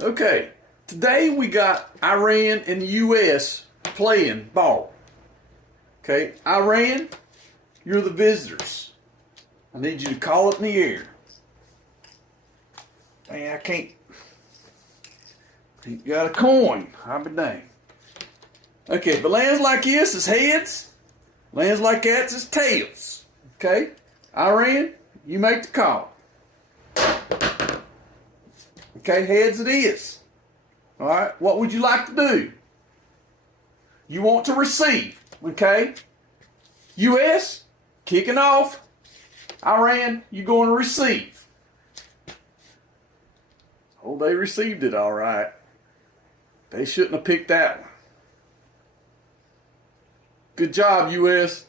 Okay, today we got Iran and the U.S. playing ball. Okay, Iran, you're the visitors. I need you to call it in the air. Hey, I can't. Ain't got a coin. I'll be dang. Okay, if it lands like this, it's heads. Lands like that, it's tails. Okay, Iran, you make the call. Okay, heads it is. All right, what would you like to do? You want to receive, okay? U.S., kicking off. Iran, you going to receive. Oh, they received it all right. They shouldn't have picked that one. Good job, U.S.